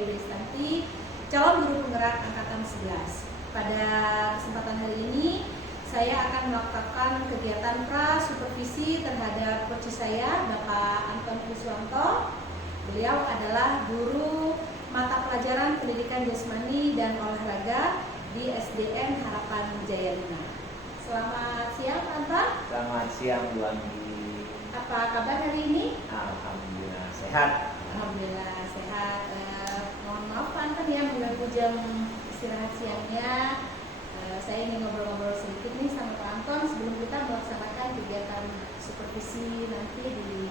saya Yuda Istanti, calon guru penggerak angkatan 11. Pada kesempatan hari ini saya akan melakukan kegiatan pra-supervisi terhadap coach saya, Bapak Anton Kriswanto. Beliau adalah guru mata pelajaran pendidikan jasmani dan olahraga di SDN Harapan Jaya 5. Selamat siang, Pak Anton. Selamat siang, Bu Anggi. Apa kabar hari ini? Alhamdulillah sehat. Alhamdulillah sehat. Mohon maaf Pak Anton ya mengganggu jam istirahat siangnya. Saya ingin ngobrol-ngobrol sedikit nih sama Pak Anton sebelum kita melaksanakan kegiatan supervisi nanti di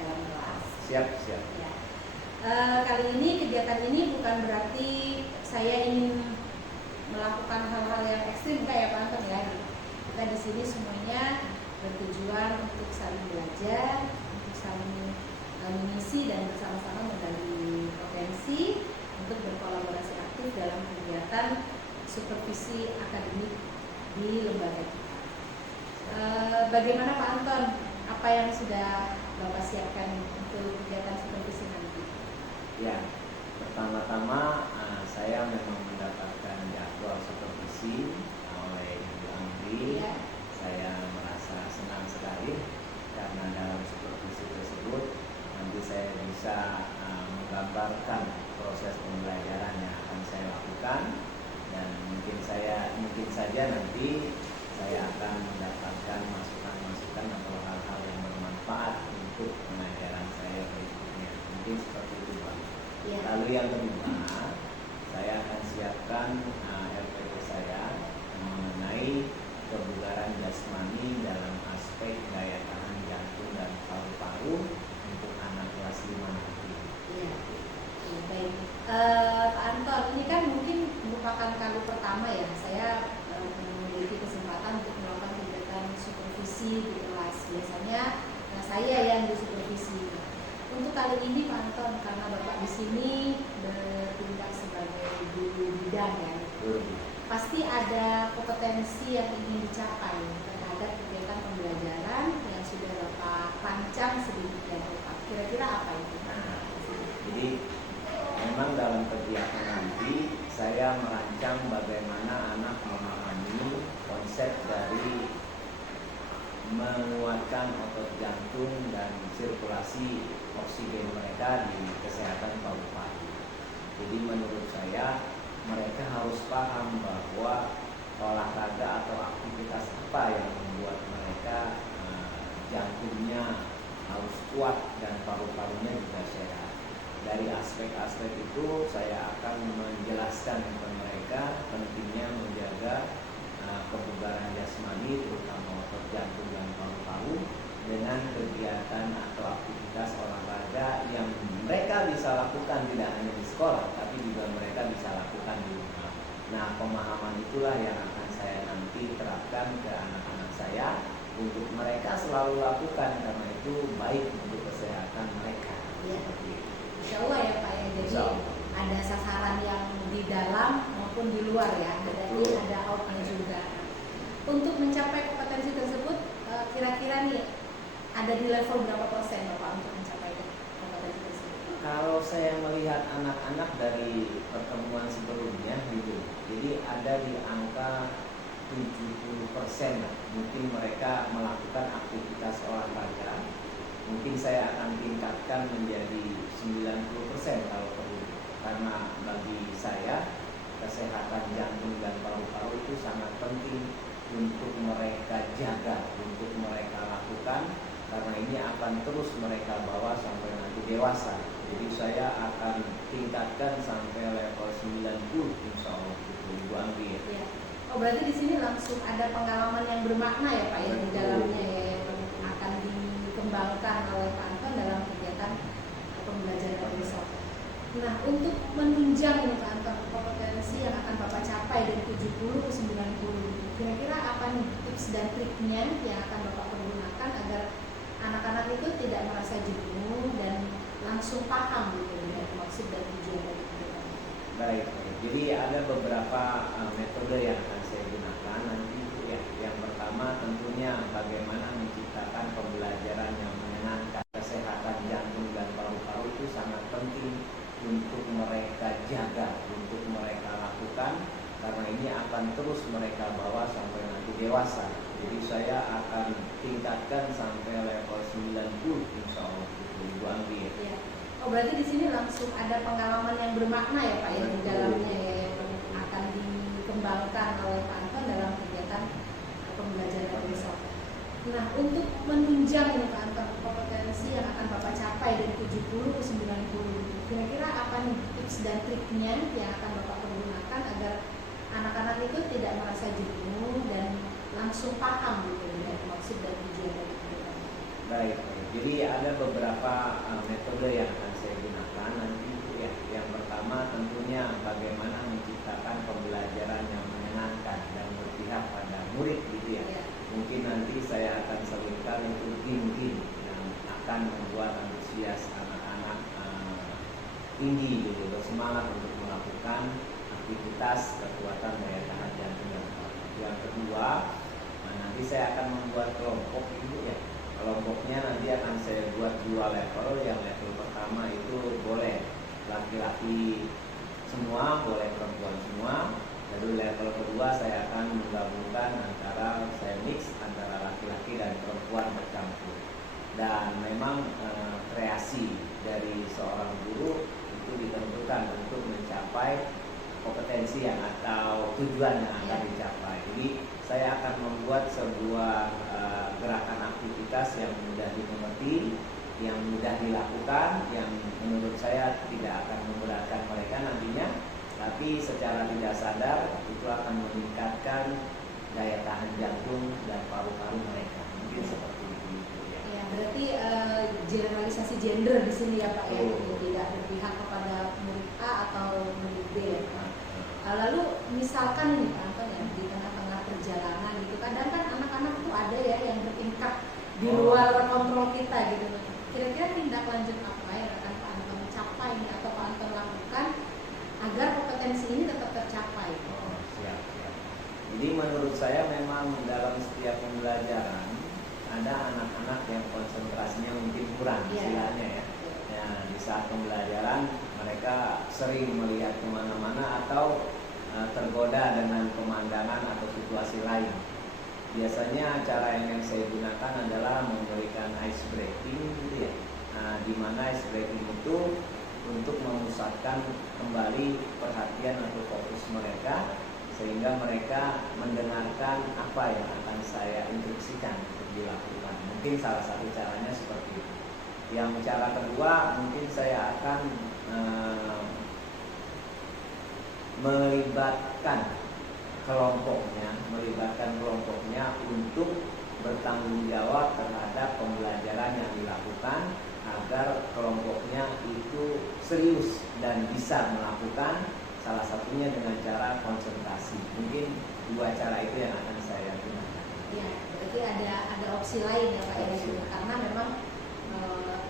dalam kelas. Siap. Ya. Kali ini kegiatan ini bukan berarti saya ingin melakukan hal-hal yang ekstrim kayak Pak Anton ya. Kita di sini semuanya bertujuan untuk saling belajar, untuk saling mengisi dan bersama-sama menggali potensi untuk berkolaborasi aktif dalam kegiatan supervisi akademik di lembaga kita. Bagaimana Pak Anton? Apa yang sudah Bapak siapkan untuk kegiatan supervisi nanti? Ya, pertama-tama saya memang mendapatkan jadwal supervisi oleh Ibu Anggi. Ya. Saya merasa senang sekali karena dalam supervisi tersebut nanti saya bisa menggambarkan proses pembelajaran yang akan saya lakukan. Dan mungkin saja nanti saya akan mendapatkan masukan-masukan atau hal-hal yang bermanfaat untuk pengajaran saya berikutnya. Mungkin seperti itu, Pak. Ya. Lalu yang kedua, saya akan siapkan RPP saya mengenai kebugaran jasmani dalam aspek daya tahan jantung dan paru-paru untuk anak kelas 5 nanti. Iya. Ya, baik. Pak Anton, ini kan mungkin merupakan kali pertama ya saya memiliki kesempatan untuk melakukan kegiatan supervisi di kelas. Biasanya saya yang disupervisi. Untuk kali ini Pak Anton, karena Bapak di sini bertindak sebagai guru bidang ya, pasti ada kompetensi yang ingin dicapai terhadap kegiatan pembelajaran yang sudah Bapak rancang sedemikian rupa. Kira-kira apa itu? Jadi memang dalam kegiatan nanti saya merancang bagaimana anak memahami konsep dari menguatkan otot jantung dan sirkulasi oksigen mereka di kesehatan paru-paru. Jadi menurut saya mereka harus paham bahwa olahraga atau aktivitas apa yang membuat mereka jantungnya harus kuat dan paru-parunya juga sehat. Dari aspek-aspek itu saya akan menjelaskan kepada mereka pentingnya menjaga kebugaran jasmani terutama otot jantung dan paru-paru dengan kegiatan atau aktivitas olahraga yang mereka bisa lakukan tidak hanya di sekolah tapi juga mereka bisa lakukan di rumah. Nah, pemahaman itulah yang akan saya nanti terapkan ke anak-anak saya untuk mereka selalu lakukan karena itu baik untuk kesehatan mereka. Ya. Insya Allah ya Pak ya, jadi ada sasaran yang di dalam maupun di luar ya, ada in, ada out-nya juga. Untuk mencapai kompetensi tersebut, kira-kira nih ada di level berapa persen Bapak untuk mencapai kompetensi tersebut? Kalau saya melihat anak-anak dari pertemuan sebelumnya gitu, jadi ada di angka 70% mungkin mereka melakukan aktivitas olahraga. Mungkin saya akan tingkatkan menjadi 90% kalau perlu. Karena bagi saya kesehatan jantung dan paru-paru itu sangat penting untuk mereka jaga, untuk mereka lakukan. Karena ini akan terus mereka bawa sampai nanti dewasa. Jadi saya akan tingkatkan sampai level 90 insya Allah itu Ibu Anggi. Ya. Oh berarti di sini langsung ada pengalaman yang bermakna ya Pak ya di dalamnya ya, yang akan dikembangkan oleh Pak Anton dalam kegiatan pembelajaran besok. Nah, untuk menunjang nih Pak Anton kompetensi yang akan Bapak capai dari 70 ke 90, kira-kira apa nih tips dan triknya yang akan Bapak pergunakan agar anak-anak itu tidak merasa jenuh dan langsung paham gitu dengan maksud dan tujuan dari kegiatan? Baik. Jadi ada beberapa metode yang akan saya gunakan nanti ya. Yang pertama tentunya bagaimana menciptakan pembelajaran yang menyenangkan. Kesehatan jantung dan paru-paru itu sangat penting untuk mereka dewasa. Jadi saya akan tingkatkan sampai level 90 insya Allah itu Ibu Anggi. Ya. Oh berarti di sini langsung ada pengalaman yang bermakna ya Pak ya di dalamnya ya, yang akan dikembangkan oleh Pak Anton dalam kegiatan pembelajaran besok. Nah untuk menunjang nih Pak Anton kompetensi yang akan Bapak capai dari 70 ke 90, kira-kira apa nih tips dan triknya yang akan Bapak pergunakan agar anak-anak itu tidak merasa jenuh dan langsung paham gitu dengan maksud dan tujuan dari kegiatan? Baik. Jadi ada beberapa metode yang akan saya gunakan nanti ya. Yang pertama tentunya bagaimana menciptakan pembelajaran yang menyenangkan dan berpihak pada murid gitu ya. Mungkin nanti saya akan sebutkan itu game-game yang akan membuat antusias anak-anak tinggi gitu, bersemangat untuk melakukan aktivitas kekuatan daya tahan jantung dan paru. Yang kedua, nanti saya akan membuat kelompok itu ya. Kelompoknya nanti akan saya buat 2 level. Yang level pertama itu boleh laki-laki semua, boleh perempuan semua. Lalu level kedua saya akan menggabungkan antara, saya mix antara laki-laki dan perempuan bercampur. Dan memang kreasi dari seorang guru itu ditentukan untuk mencapai kompetensi yang atau tujuan yang akan dicapai. Jadi saya akan membuat sebuah gerakan aktivitas yang mudah dimengerti, yang mudah dilakukan, yang menurut saya tidak akan memberatkan mereka nantinya, tapi secara tidak sadar itu akan meningkatkan daya tahan jantung dan paru-paru mereka. Mungkin seperti itu ya. Ya berarti generalisasi gender di sini ya Pak ya, tidak berpihak kepada murid A atau murid B ya Pak. Lalu misalkan ini Pak Anton ya, di tengah-tengah perjalanan gitu, kadang kan anak-anak tuh ada ya yang bertingkah di luar kontrol kita gitu. Kira-kira tindak lanjut apa yang akan Pak Anton capai nih, atau Pak Anton lakukan agar kompetensi ini tetap tercapai? Siap. Jadi menurut saya memang dalam setiap pembelajaran ada anak-anak yang konsentrasinya mungkin kurang istilahnya ya. Nah, di saat pembelajaran mereka sering melihat kemana-mana atau tergoda dengan pemandangan atau situasi lain. Biasanya cara yang saya gunakan adalah memberikan ice breaking gitu ya. Nah, di mana ice breaking itu untuk memusatkan kembali perhatian atau fokus mereka sehingga mereka mendengarkan apa yang akan saya instruksikan untuk dilakukan. Mungkin salah satu caranya seperti itu. Yang cara kedua mungkin saya akan melibatkan kelompoknya untuk bertanggung jawab terhadap pembelajaran yang dilakukan agar kelompoknya itu serius dan bisa melakukan, salah satunya dengan cara konsentrasi. Mungkin 2 cara itu yang akan saya gunakan. Ya, berarti ada opsi lain ya Pak ya, karena memang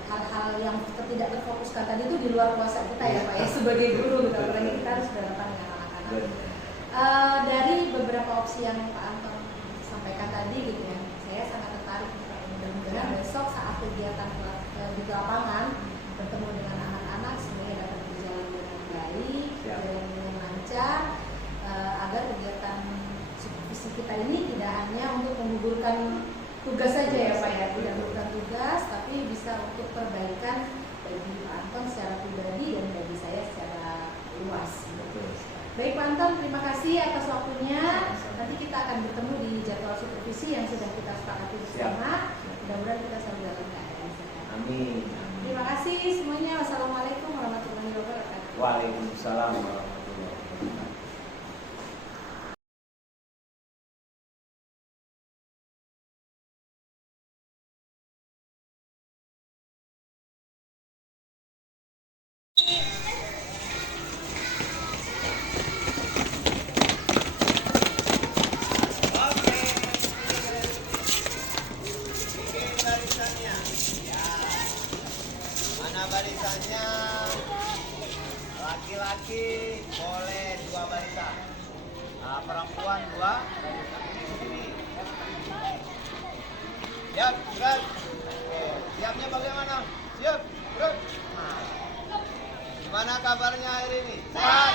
hal-hal yang tidak terfokuskan tadi itu di luar kuasa kita ya Pak ya sebagai guru gitu, apalagi kita harus berhadapan dengan anak-anak. Dari beberapa opsi yang Pak Anton sampaikan tadi gitu ya, saya sangat tertarik Pak. Mudah-mudahan besok saat kegiatan di lapangan bertemu dengan anak-anak semuanya dapat berjalan dengan baik dan dengan lancar, agar kegiatan supervisi kita ini tidak hanya untuk menggugurkan tugas saja ya Pak ya, tidak bukan tugas tapi bisa untuk perbaikan bagi Pak Anton secara pribadi dan bagi saya secara luas. Baik Pak Anton, terima kasih atas waktunya. Nanti kita akan bertemu di jadwal supervisi yang sudah kita sepakati bersama. Mudah-mudahan kita selalu dalam keadaan sehat. Amin. Terima kasih semuanya. Wassalamualaikum warahmatullahi wabarakatuh. Waalaikumsalam warahmatullahi wabarakatuh. Barisannya laki-laki boleh 2 barisan, perempuan 2 barisan. Sini. Siap, gerak. Siapnya bagaimana? Siap, gerak. Nah. Gimana kabarnya hari ini? Sehat?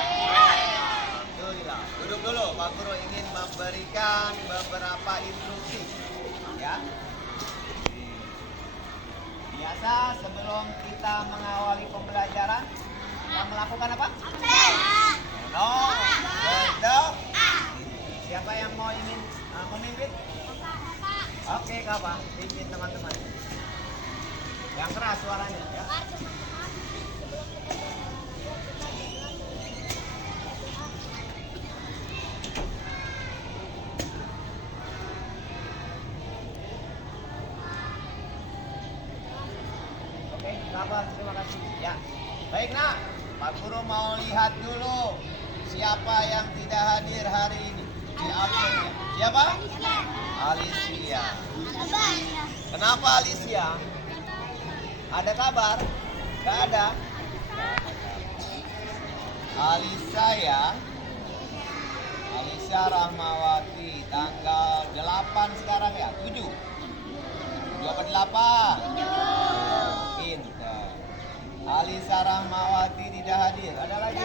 Alhamdulillah. Duduk dulu, Pak Guru ingin berikan beberapa instruksi. Ya. Biasa sebelum kita mengawali pembelajaran, kita melakukan apa? No. Berdoa. Siapa yang mau ingin memimpin? Oke, Kak, pimpin teman-teman. Yang keras suaranya, ya. Oke, Kak, terima kasih. Ya. Baik, Nak. Pak Guru mau lihat dulu siapa yang tidak hadir hari ini di absennya. Siapa? Alicia. Kenapa Alicia? Ada kabar? Gak ada. Alicia ya. Alicia Rahmawati tanggal 8 sekarang ya? 7. 7 apa 8? Pintar. Alicia Rahmawati tidak hadir. Ada lagi?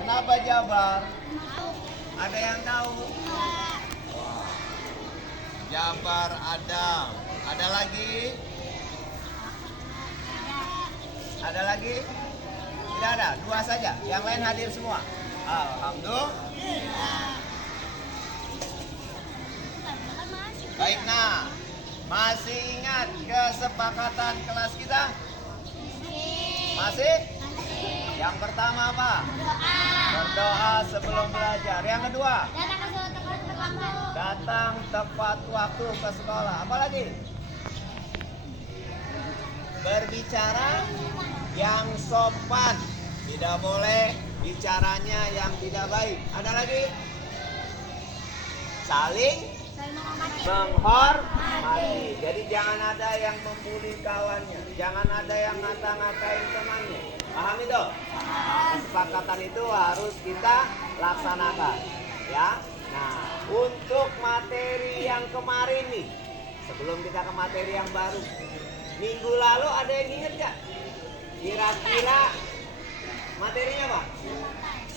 Kenapa Jabar? Ada yang tahu? Jabar Adam. Ada lagi? Ada lagi? Tidak ada, 2 saja. Yang lain hadir semua. Alhamdulillah. Baik, nah. Masih ingat kesepakatan kelas kita? Masih? Yang pertama apa? Berdoa sebelum belajar. Yang kedua? Datang tepat waktu ke sekolah. Apa lagi? Berbicara yang sopan. Tidak boleh bicaranya yang tidak baik. Ada lagi? Saling menghormati. Jadi jangan ada yang membuli kawannya. Jangan ada yang ngata-ngatain temannya. Paham itu? Kesepakatan itu harus kita laksanakan. Ya. Nah, untuk materi yang kemarin nih, sebelum kita ke materi yang baru, minggu lalu ada yang inget gak? Kira-kira materinya apa?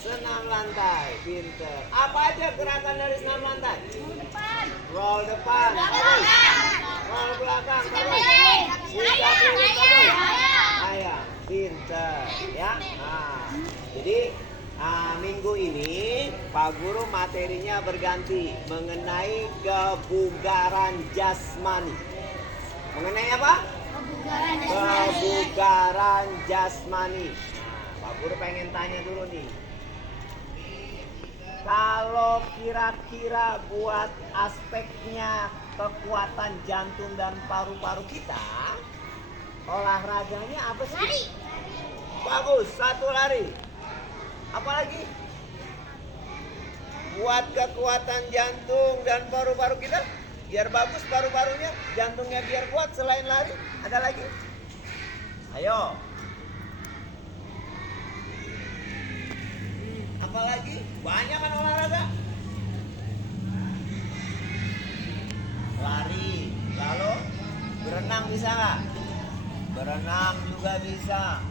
Senam lantai, pinter. Apa aja gerakan dari senam lantai? Roll depan, roll belakang, ayah, pinter, ya. Nah, jadi minggu ini Pak Guru materinya berganti mengenai kebugaran jasmani. Mengenai apa? Kebugaran jasmani. Nah, Pak Guru pengen tanya dulu nih. Kalau kira-kira buat aspeknya kekuatan jantung dan paru-paru kita, olahraganya apa sih? Lari. Bagus, 1 lari. Apalagi? Buat kekuatan jantung dan paru-paru kita, biar bagus paru-parunya, jantungnya biar kuat selain lari, ada lagi? Ayo. Apalagi? Banyak kan olahraga? Lari, lalu berenang bisa nggak? Berenang juga bisa.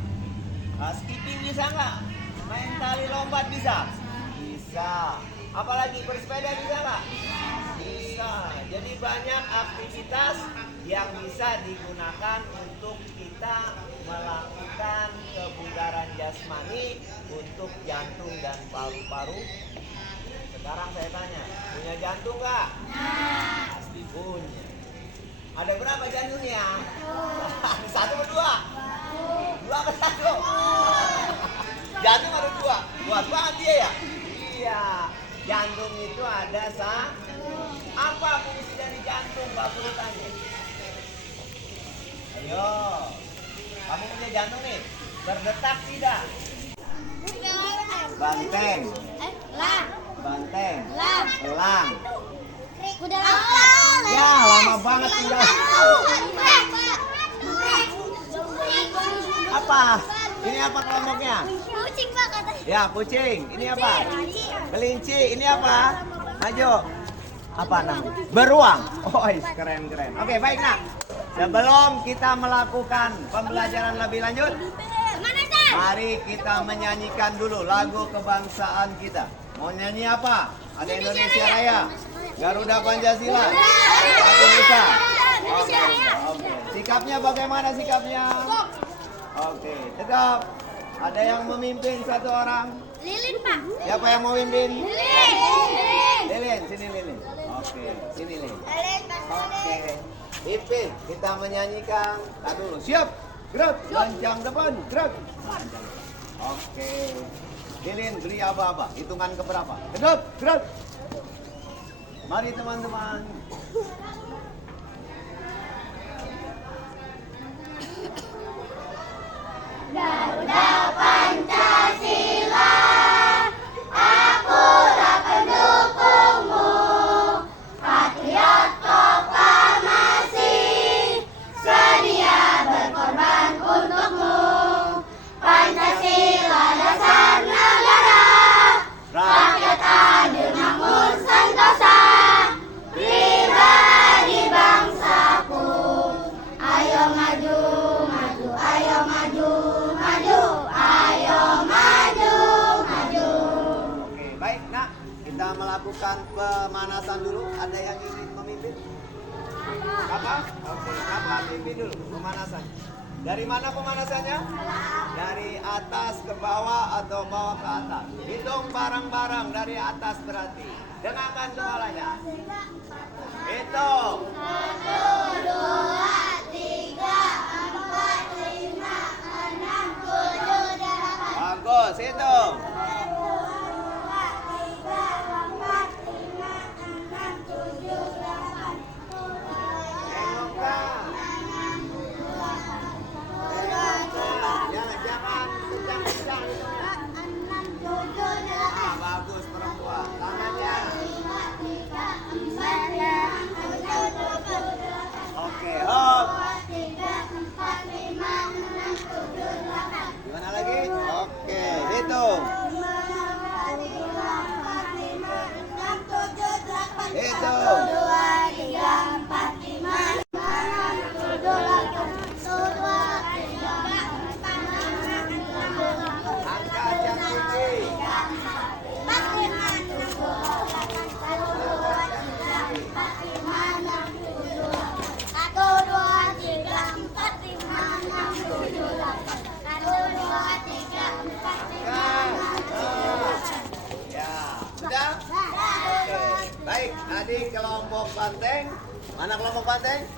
Skipping bisa nggak? Main tali lompat bisa? Bisa. Apalagi bersepeda bisa nggak? Bisa. Jadi banyak aktivitas yang bisa digunakan untuk kita melakukan kebugaran jasmani untuk jantung dan paru-paru. Sekarang saya tanya, punya jantung nggak? Pasti punya. Ada berapa jantungnya? 1 atau 2? 2 atau 1? Jantung ada 2. Kuat banget dia ya? Iya. Jantung itu ada apa fungsi dari jantung? Pak Guru tanya. Ayo. Kamu punya jantung nih? Berdetak tidak? Banteng. Banteng. Elang. Udah lama. Ya, lama banget tinggal. Apa? Ini apa kelompoknya? Kucing Pak katanya. Ya, kucing. Ini apa? Kelinci. Ini apa? Ayo. Apa namanya? Beruang. Oh, keren. Oke, baik, Nak. Sebelum kita melakukan pembelajaran lebih lanjut, mari kita menyanyikan dulu lagu kebangsaan kita. Mau nyanyi apa? Ada Indonesia Raya. Garuda Pancasila. Satu bisa. Oke. Sikapnya bagaimana sikapnya? Oke, tegap. Ada yang memimpin satu orang. Lilin, Pak. Siapa yang mau memimpin? Lilin. Lilin, sini Lilin. Oke, sini Lilin. Lilin, Pak. Oke. Pimpin, kita menyanyikan. Tahan dulu. Siap. Gerak. Lancang depan. Gerak. Oke. Lilin beli apa-apa? Hitungan keberapa? Tegap. Gerak. Mari teman-teman. Garuda Pancasila, aku tak pendukungmu. Patriot proklamasi, sedia berkorban untukmu. Pancasila dasar negara, rakyat adil makmur sentosa. Pribadi bangsaku, ayo maju, maju, ayo maju, maju, ayo maju, maju. Oke, baik nak. Kita melakukan pemanasan dulu. Ada yang ingin memimpin? Apa? Oke, apa pimpin dulu pemanasan. Dari mana pemanasannya? Dari atas ke bawah atau bawah ke atas. Hitung bareng-bareng dari atas berarti. Dengarkan suaranya. Hitung. 1, 2, 3, 4, 5, 6, 7, 8. Bagus, hitung. 1, 2, 3, 4, 5, 6, 7, 8. Sudah? Oke. Baik, adik kelompok banteng. Mana kelompok banteng?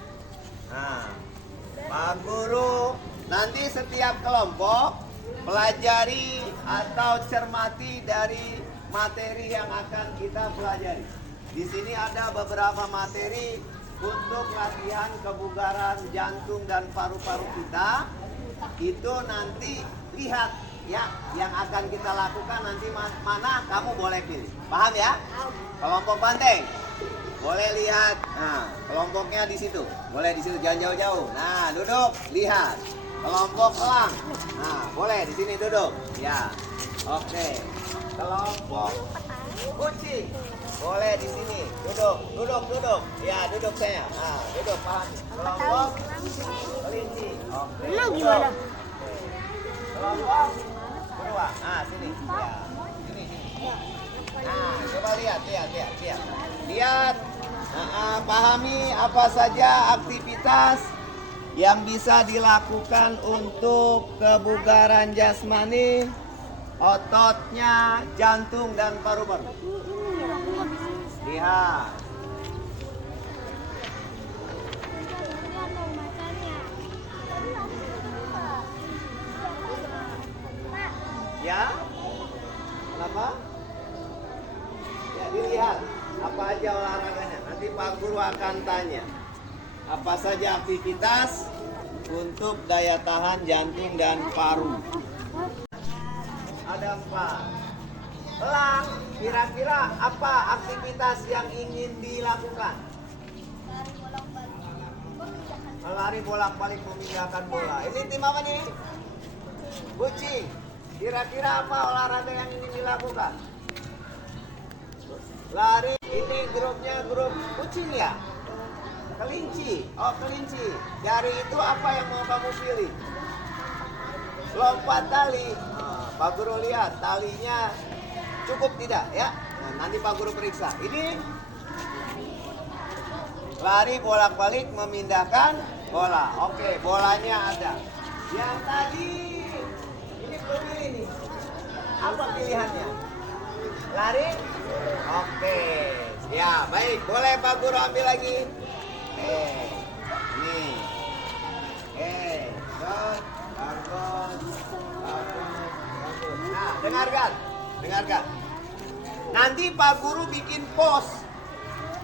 Nah, Pak Guru, nanti setiap kelompok pelajari atau cermati dari materi yang akan kita pelajari. Di sini ada beberapa materi untuk latihan kebugaran jantung dan paru-paru kita. Itu nanti lihat ya, yang akan kita lakukan nanti mana kamu boleh pilih. Paham ya? Kelompok banteng boleh lihat. Nah, kelompoknya di situ. Boleh di situ, jangan jauh-jauh. Nah, duduk, lihat. Kelompok elang. Nah, boleh di sini duduk. Ya. Oke. Kelompok kucing. Boleh di sini. Duduk, duduk, duduk. Ya, duduk saya. Nah, duduk, paham. Kelompok kelinci. Oke. Gimana? Kelompok beruang. Nah, sini. Ya. Sini, sini. Nah, coba lihat. Lihat. Pahami apa saja aktivitas yang bisa dilakukan untuk kebugaran jasmani, ototnya, jantung, dan paru-paru. Lihat. Ya? Kenapa? Ya, dilihat. Apa aja olahraganya. Nanti Pak Guru akan tanya. Apa saja aktivitas untuk daya tahan jantung dan paru. Ada 4. Elang, kira-kira apa aktivitas yang ingin dilakukan? Lari bolak-balik memindahkan bola. Ini tim apa nih? Kucing. Kira-kira apa olahraga yang ingin dilakukan? Lari. Ini grupnya grup kucing ya? Kelinci. Oh, kelinci. Dari itu apa yang mau kamu pilih? Lompat tali. Nah, Pak Guru lihat talinya cukup tidak ya? Nanti Pak Guru periksa. Ini lari bolak-balik memindahkan bola. Oke, bolanya ada. Yang tadi ini pemilih nih. Apa pilihannya? Lari? Oke. Ya, baik. Boleh Pak Guru ambil lagi? Nih. Bagus. Nah, dengarkan. Nanti Pak Guru bikin pos.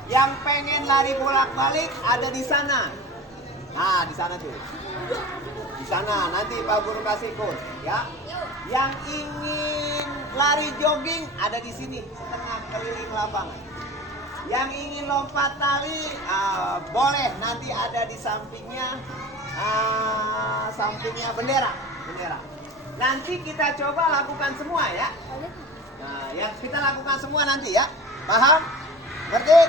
Yang pengen lari bolak-balik ada di sana. Nah, di sana tuh. Di sana nanti Pak Guru kasih kode, ya. Yang ingin lari jogging ada di sini, setengah keliling lapangan. Yang ingin lompat tali boleh, nanti ada di sampingnya bendera. Nanti kita coba lakukan semua ya. Nah, yang kita lakukan semua nanti ya. Paham? Ngerti?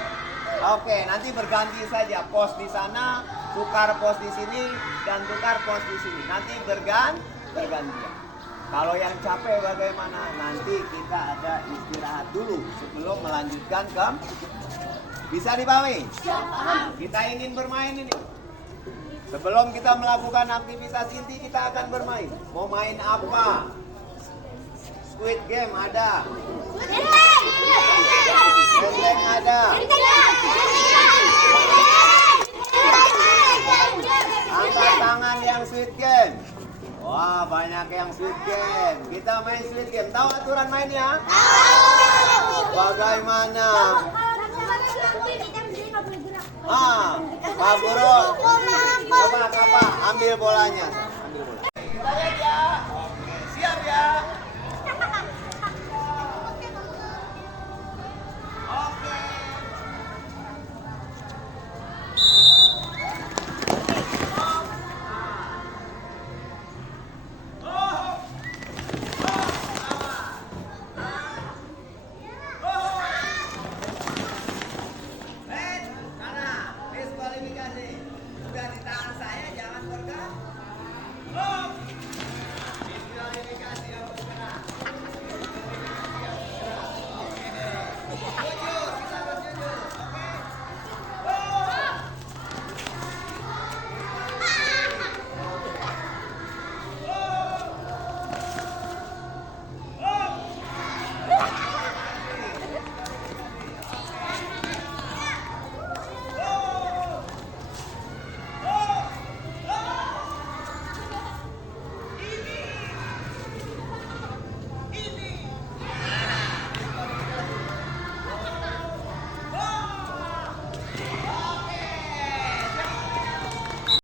Oke, nanti berganti saja pos di sana, tukar pos di sini dan tukar pos di sini. Nanti bergantian. Kalau yang capek bagaimana? Nanti kita ada istirahat dulu sebelum melanjutkan ke. Bisa dipahami? Kita ingin bermain ini. Sebelum kita melakukan aktivitas inti, kita akan bermain. Mau main apa? Squid game ada. Benteng ada. Angkat tangan yang Squid game. Wah, banyak yang Squid game. Kita main Squid game. Tahu aturan mainnya? Bagaimana? Pak Guru, coba Kakak ambil bolanya. Kita lihat ya. Oke, siap ya. Oke.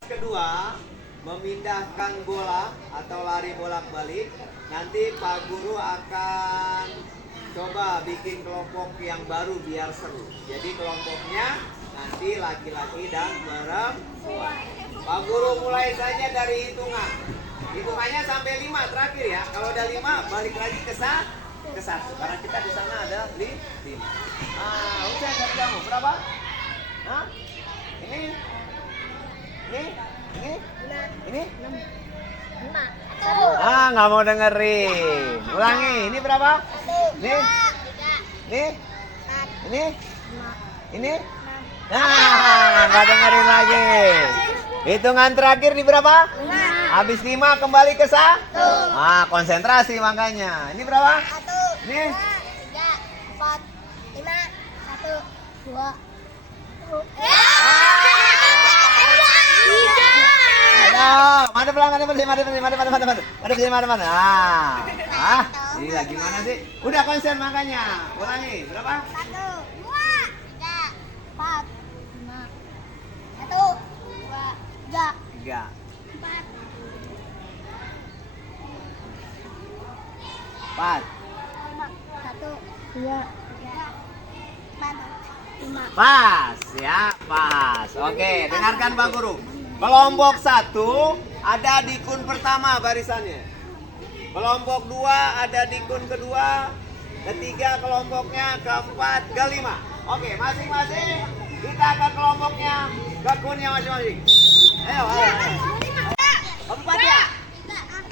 Kedua, memindahkan bola atau lari bolak-balik. Nanti Pak Guru akan coba bikin kelompok yang baru biar seru. Jadi kelompoknya nanti laki-laki dan perempuan. Pak Guru mulai saja dari hitungan. Hitungannya sampai 5 terakhir ya. Kalau udah 5 balik lagi ke 1. Karena kita di sana ada 5. Usia dari kamu berapa? Hah? Ini? Nggak mau dengerin. Ulangi. Ini berapa? Ini? Nggak dengerin lagi. Hitungan terakhir di berapa? Habis 5 kembali ke 1. Konsentrasi makanya. Ini berapa? 1, Ini? 2, 3, 4, 5, 1, 2. Mana. Ini lagi mana sih? Udah konsen makanya. Ulangi. Berapa? 1, 2, 3, 4, 5. 1, 2, 3, 3. 4. 1, 2, 3, 4, 5. Pas, ya, pas. Oke, dengarkan Pak Guru. Kelompok 1 ada di kun pertama barisannya. Kelompok 2 ada di kun kedua. Ketiga kelompoknya, keempat, kelima. Oke, masing-masing kita ke kelompoknya, ke kunnya masing-masing. Ayo. Keempat ya?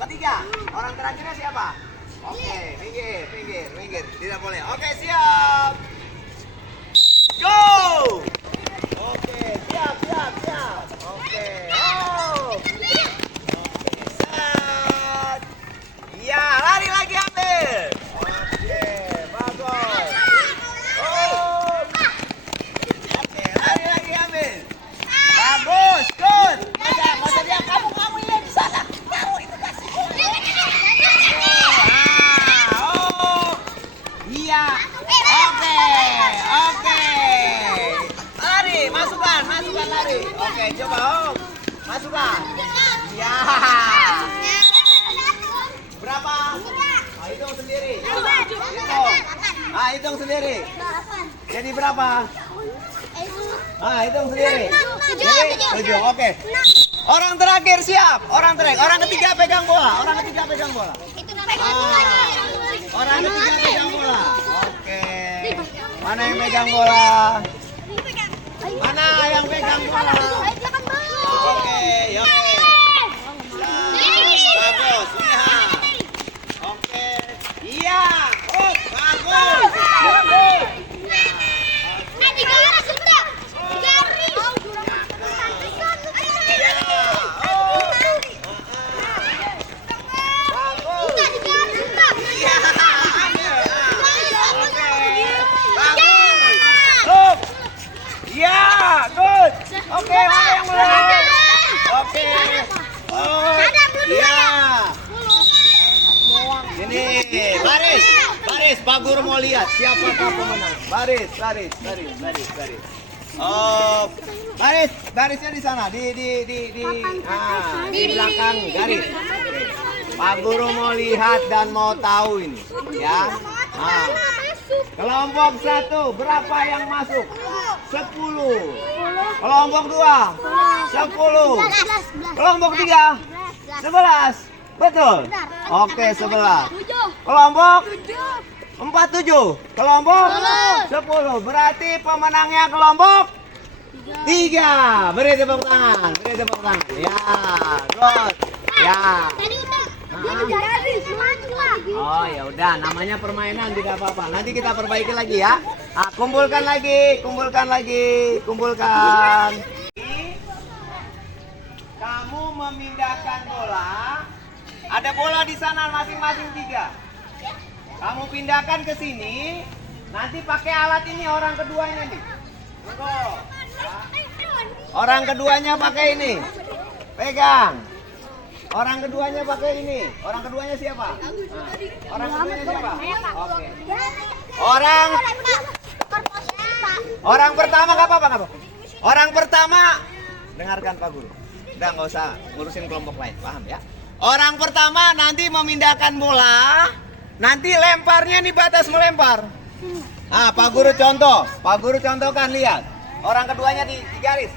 Ketiga. Orang terakhirnya siapa? Oke, minggir. Tidak boleh. Oke, siap. Go! Oke, siap. Oke, oh. Oke, set. Iya, lari lagi ambil. Oke, bagus. Oh. Oke, lari lagi ambil. Bagus, good. Masa dia kamu yang di sana. Kamu itu kasih. Iya. Oke. Lari, masukkan lari. Oke, coba Om. Masukkan. Ya. Berapa? Hitung sendiri. Hitung sendiri. Jadi berapa? Hitung sendiri. Jadi 7. Oke. Orang terakhir siap. Orang ketiga pegang bola. Orang ketiga pegang bola. Oke. Mana yang pegang bola? Oke. Bagus. Lihat. Oke. Iya. Oh, bagus. Ya, good. Oke, mana yang belum? Oke. Oh, iya. Ini, baris. Pak Guru mau lihat siapakah pemenang. Baris. Oh, barisnya di sana, di belakang garis. Pak Guru mau lihat dan mau tahu ini, ya. Kelompok 1 berapa yang masuk? 10. Kelompok 2 10. Kelompok 3 11. Betul? Oke, 11. Kelompok 47. Kelompok 10. Berarti pemenangnya kelompok 3. Beri tepuk tangan. Ya, good. Ya. Oh ya udah, namanya permainan tidak apa-apa. Nanti kita perbaiki lagi ya. Kumpulkan lagi. Kamu memindahkan bola. Ada bola di sana masing-masing 3. Kamu pindahkan ke sini. Nanti pakai alat ini orang keduanya nih. Orang keduanya pakai ini. Pegang. Orang keduanya pakai ini. Orang keduanya siapa? Orang keduanya siapa? Oke. Orang pertama nggak apa-apa. Orang pertama dengarkan Pak Guru. Udah nggak usah ngurusin kelompok lain, paham ya? Orang pertama nanti memindahkan bola. Nanti lemparnya di batas melempar. Pak Guru contoh. Pak Guru contohkan, lihat. Orang keduanya di garis.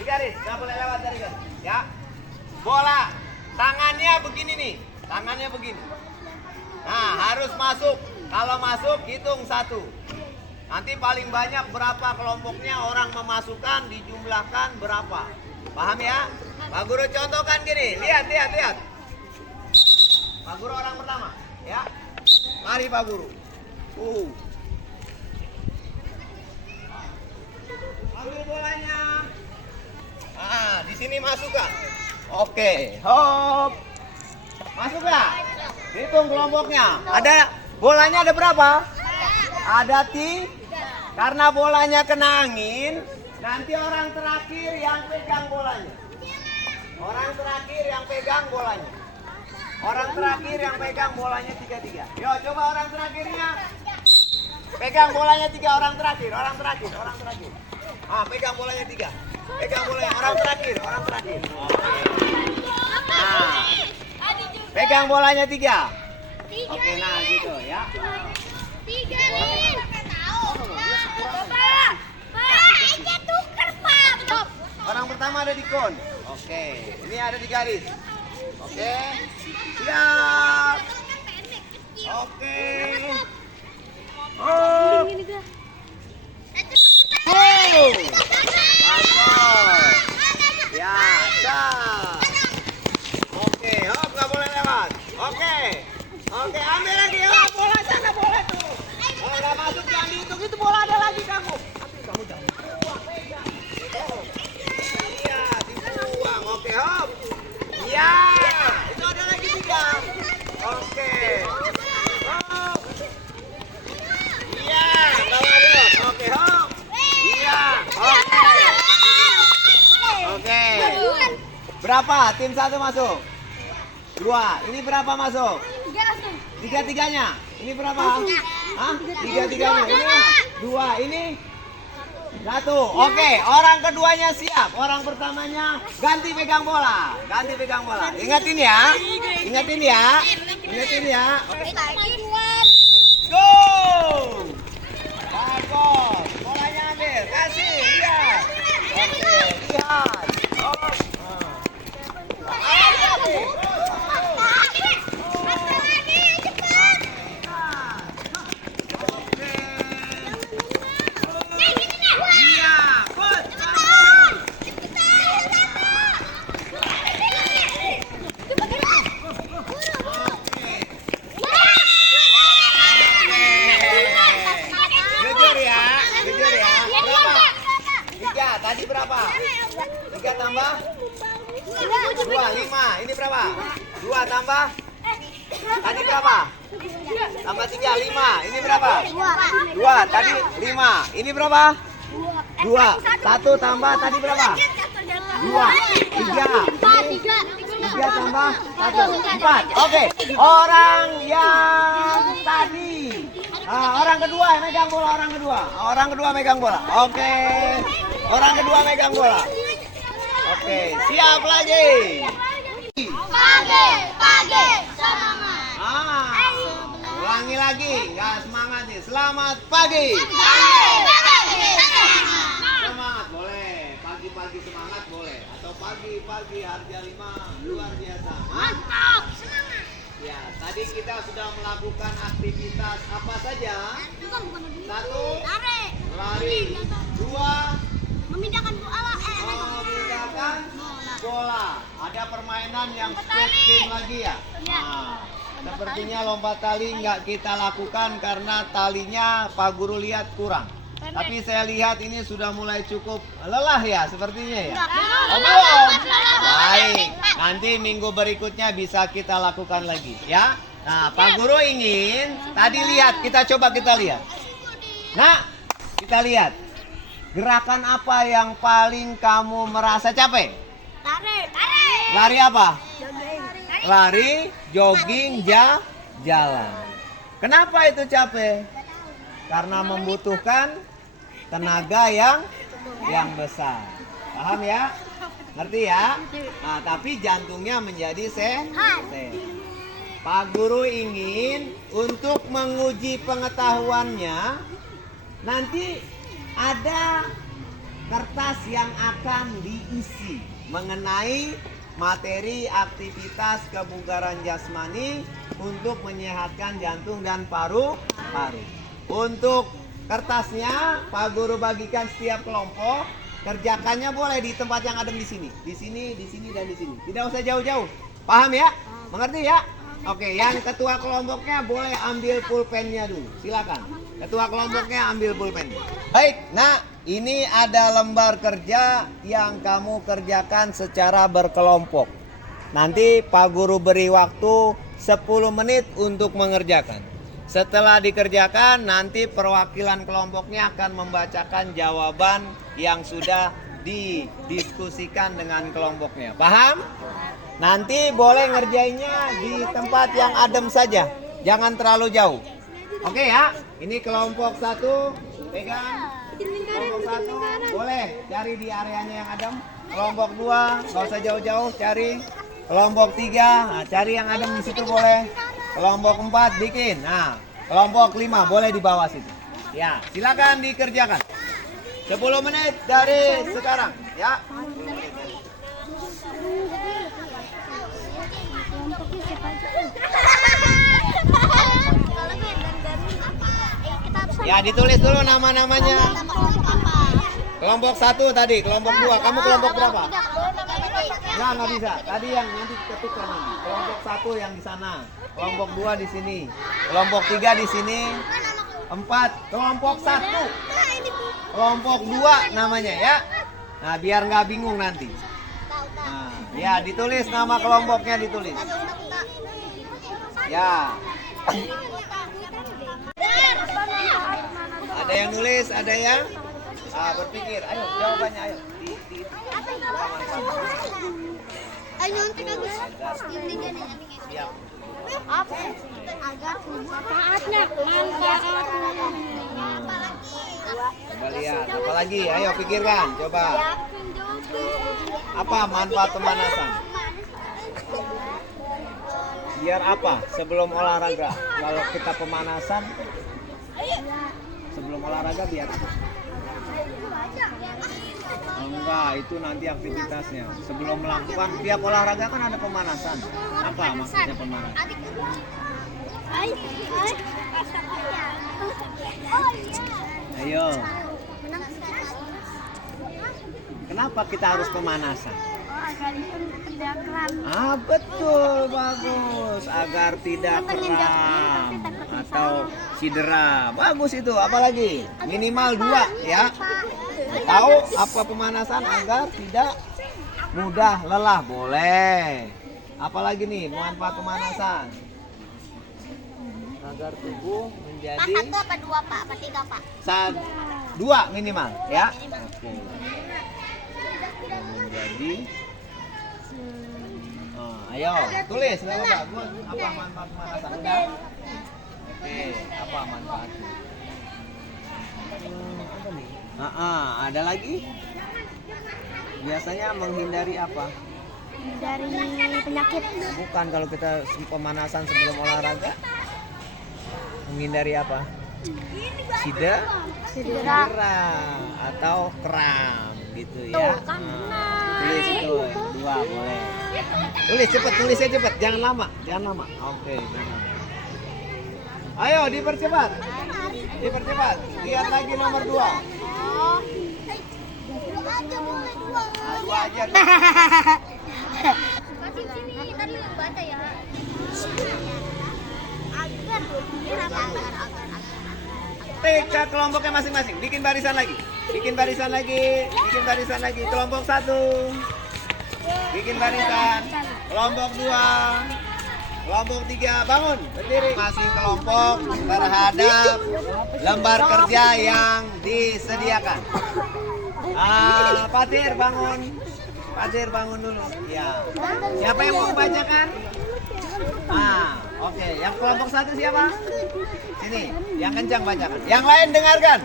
Nggak boleh lewat dari garis. Ya. Bola. Tangannya begini nih, tangannya begini. Nah, harus masuk. Kalau masuk, hitung 1. Nanti paling banyak berapa kelompoknya orang memasukkan, dijumlahkan berapa. Paham ya? Pak Guru contohkan gini, lihat. Pak Guru orang pertama, ya. Mari Pak Guru. Ambil bolanya. Di sini masukkan. Oke, hop. Masuk nggak? Hitung kelompoknya. Ada bolanya ada berapa? Ada 3. Karena bolanya kena angin, nanti orang terakhir yang pegang bolanya. Orang terakhir yang pegang bolanya 3-3. Yo, coba orang terakhirnya. Pegang bolanya 3 orang terakhir. Pegang bolanya 3. Orang terakhir. Pegang bolanya 3. Oke, nah gitu ya. 3 nih. Orang pertama ada di kon. Oke, ini ada di garis. Oke, siap. Oke. Oh. Ya, sah. Oke, hop, nggak boleh lewat. Oke. Oke, ambil lagi. Oh, bola sana, bola tuh. Oh, nggak masuk, jangan dihitung. Itu bola ada lagi kamu. Kamu jangan buang, pegang. Oh. Iya, dibuang. Oke, hop. Iya, itu ada lagi 3. Oke. Hop. Iya, bawa dulu. Oke, hop. Iya, oke. Oke. Berapa? Tim 1 masuk? 2. Ini berapa masuk? 3-3-nya. Ini berapa? Hah? 3-3-nya. Ini 2. Ini 1. Oke, orang keduanya siap. Orang pertamanya ganti pegang bola. Ganti pegang bola. Ingatin ya. Ingatin ya. Ingatin ya. Go! Bagus. Bolanya ambil. Kasih. Lihat. Oke, lihat. Oh. Tadi berapa? 3 tambah 2, 5. Ini berapa? 2 tambah. Tadi berapa? Tambah 3, 5. Ini berapa? 2. Tadi 5. Ini berapa? 2. 1 tambah. Tadi berapa? 2. 3. 3 tambah 1. 4. Oke. Orang yang tadi. Orang kedua yang megang bola. Orang kedua. Orang kedua megang bola. Oke. Orang kedua megang bola. Oke, siap lagi. Pagi, semangat. Ulangi lagi, ya semangat nih. Selamat pagi. Semangat boleh. Pagi-pagi semangat boleh. Atau pagi-pagi harga 5 luar biasa. Mantap, semangat. Ya, tadi kita sudah melakukan aktivitas apa saja? 1, lari. 2, Memindahkan bola. memindahkan bola. Ada permainan yang squid game lagi ya? Sepertinya lompat tali nggak kita lakukan karena talinya Pak Guru lihat kurang. Tapi saya lihat ini sudah mulai cukup lelah ya sepertinya ya? Oh, belum? Baik, nanti minggu berikutnya bisa kita lakukan lagi ya. Nah, Pak Guru ingin, tadi lihat, kita lihat. Nah, kita lihat. Gerakan apa yang paling kamu merasa capek? Lari apa? Lari, jogging, jalan. Kenapa itu capek? Karena membutuhkan tenaga yang besar. Paham ya? Ngerti ya? Nah, tapi jantungnya menjadi sehat. Pak Guru ingin untuk menguji pengetahuannya, nanti ada kertas yang akan diisi mengenai materi aktivitas kebugaran jasmani untuk menyehatkan jantung dan paru-paru. Untuk kertasnya Pak Guru bagikan setiap kelompok, kerjakannya boleh di tempat yang adem di sini, dan di sini. Tidak usah jauh-jauh. Paham ya? Mengerti ya? Oke, yang ketua kelompoknya boleh ambil pulpennya dulu. Silakan. Ketua kelompoknya ambil pulpennya. Baik, nah ini ada lembar kerja yang kamu kerjakan secara berkelompok. Nanti Pak Guru beri waktu 10 menit untuk mengerjakan. Setelah dikerjakan, nanti perwakilan kelompoknya akan membacakan jawaban yang sudah didiskusikan dengan kelompoknya. Paham? Nanti boleh ngerjainnya di tempat yang adem saja. Jangan terlalu jauh. Oke ya, ini kelompok 1, pegang. Kelompok 1, boleh cari di areanya yang adem. Kelompok 2, nggak usah jauh-jauh, cari. Kelompok 3, nah, cari yang adem di situ boleh. Kelompok 4, bikin. Nah, kelompok 5, boleh di bawah situ. Ya, silakan dikerjakan. 10 menit dari sekarang, ya. Ya, ditulis dulu nama-namanya. Kelompok 1 tadi, kelompok 2. Kamu kelompok berapa? Nggak bisa. Tadi yang nanti ketukar nanti. Kelompok 1 yang di sana, kelompok 2 di sini, kelompok 3 di sini, 4 kelompok 1, kelompok 2 namanya ya. Nah biar nggak bingung nanti. Nah, ya ditulis nama kelompoknya ditulis. Ya. Ada yang nulis, ada yang berpikir. Ayo jawabannya ayo. Siap. Agar manfaatnya Coba lihat, apa lagi? Ayo pikirkan, coba. Apa manfaat pemanasan? Biar apa? Sebelum olahraga. Kalau kita pemanasan, sebelum olahraga biar apa? Enggak, itu nanti aktivitasnya. Sebelum melakukan tiap olahraga kan ada pemanasan. Apa maksudnya pemanasan? Ayo. Kenapa kita harus pemanasan? Betul, bagus. Agar tidak kram atau cedera. Bagus itu. Apalagi minimal 2 ya. Tahu apa pemanasan agar tidak mudah lelah? Boleh. Apalagi nih manfaat pemanasan? Agar tubuh menjadi 1 apa 2 Pak? Apa 3 Pak? 2 minimal ya. Oke. Menjadi ayo tulis apa manfaat pemanasan udah? Oke, apa manfaatnya? Apa nih? Ada lagi? Biasanya menghindari apa? Dari penyakit. Bukan, kalau kita pemanasan sebelum olahraga menghindari apa? Cedera atau kram gitu ya. Tulis itu 2 boleh. Tulisnya cepet, jangan lama. Oke, benar. Ayo dipercepat. Lihat lagi nomor 2. 2 aja. Agar kelompoknya masing-masing. Bikin barisan lagi. Kelompok 1. Bikin barisan. Kelompok 2. Kelompok 3 bangun berdiri. Masing kelompok terhadap lembar kerja yang disediakan. Patir bangun dulu. Ya. Siapa yang mau membacakan? Oke. Yang kelompok 1 siapa? Sini, yang kencang bacakan. Yang lain dengarkan.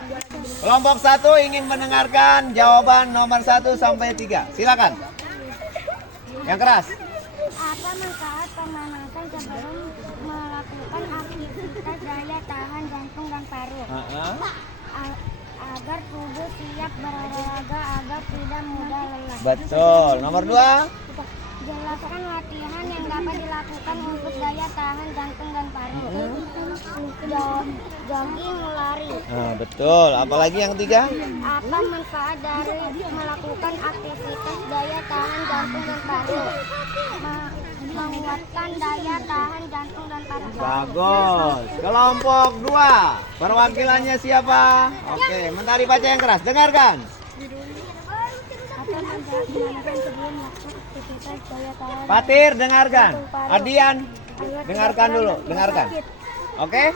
Kelompok 1 ingin mendengarkan jawaban nomor 1 sampai 3. Silakan. Yang keras. Apa manfaat pemanasan sebelum melakukan aktivitas daya tahan jantung dan paru? Agar tubuh siap berolahraga agar tidak mudah lelah. Betul. Nomor 2. Jelaskan latihan yang dapat dilakukan untuk daya tahan jantung dan paru. Jogging, lari. Betul. Apalagi yang 3? Apa manfaat dari melakukan aktivitas daya tahan jantung dan paru? Menguatkan daya tahan jantung dan paru. Bagus. Kelompok 2. Perwakilannya siapa? Oke, mentari baca yang keras. Dengarkan. Apa manfaat pemanasan sebelum melakukan aktivitas daya tahan? Patir, dengarkan. Ardian, dengarkan dulu. Dengarkan. Oke?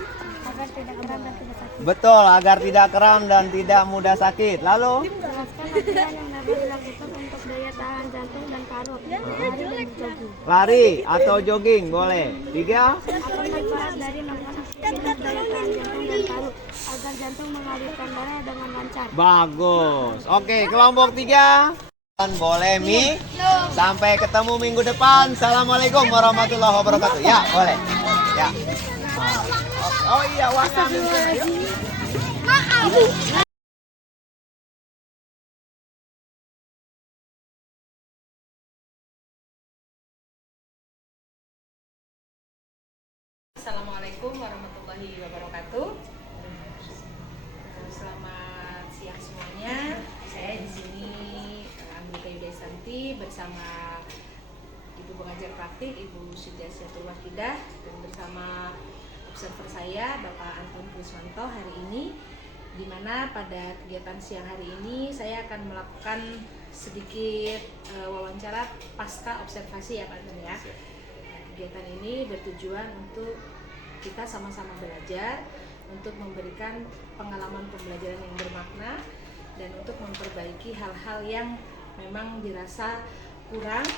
Agar tidak kram dan tidak sakit. Betul, agar tidak kram dan tidak mudah sakit. Lalu? Jelaskan latihan yang dapat dilakukan untuk daya tahan jantung dan paru. Lari atau jogging, boleh. 3. Apa manfaat dari melakukan aktivitas daya tahan jantung dan paru agar jantung mengalirkan darah dengan lancar? Bagus. Oke, kelompok 3. Boleh Mi. Sampai ketemu minggu depan. Assalamualaikum warahmatullahi wabarakatuh. Ya, boleh. Ya. Oh iya, waktu. Assalamualaikum warahmatullahi wabarakatuh. Selamat siang semuanya. Saya di sini Anggita Yudasanti bersama Ibu pengajar praktik Ibu Sudiasyatul Wakidah, dan bersama observer saya Bapak Anton Kriswanto hari ini, di mana pada kegiatan siang hari ini saya akan melakukan sedikit wawancara pasca observasi ya Pak Anton ya. Nah, kegiatan ini bertujuan untuk kita sama-sama belajar, untuk memberikan pengalaman pembelajaran yang bermakna, dan untuk memperbaiki hal-hal yang memang dirasa kurang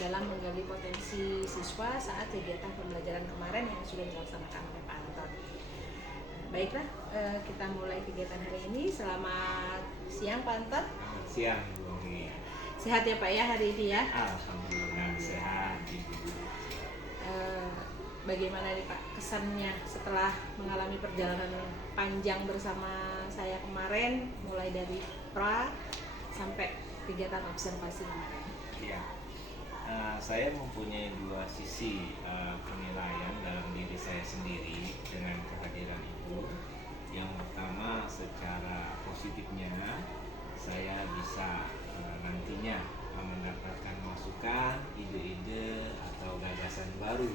dalam menggali potensi siswa saat kegiatan pembelajaran kemarin yang sudah dilaksanakan oleh Pak Anton. Baiklah, kita mulai kegiatan hari ini. Selamat siang Pak Anton. Siang Bu Anggi. Sehat ya Pak ya hari ini ya? Alhamdulillah sehat. Bagaimana nih Pak kesannya setelah mengalami perjalanan panjang bersama saya kemarin, mulai dari pra sampai kegiatan observasi kemarin? Ya, saya mempunyai dua sisi penilaian dalam diri saya sendiri dengan kehadiran Ibu. Yang pertama, secara positifnya saya bisa nantinya mendapatkan masukan, ide-ide atau gagasan baru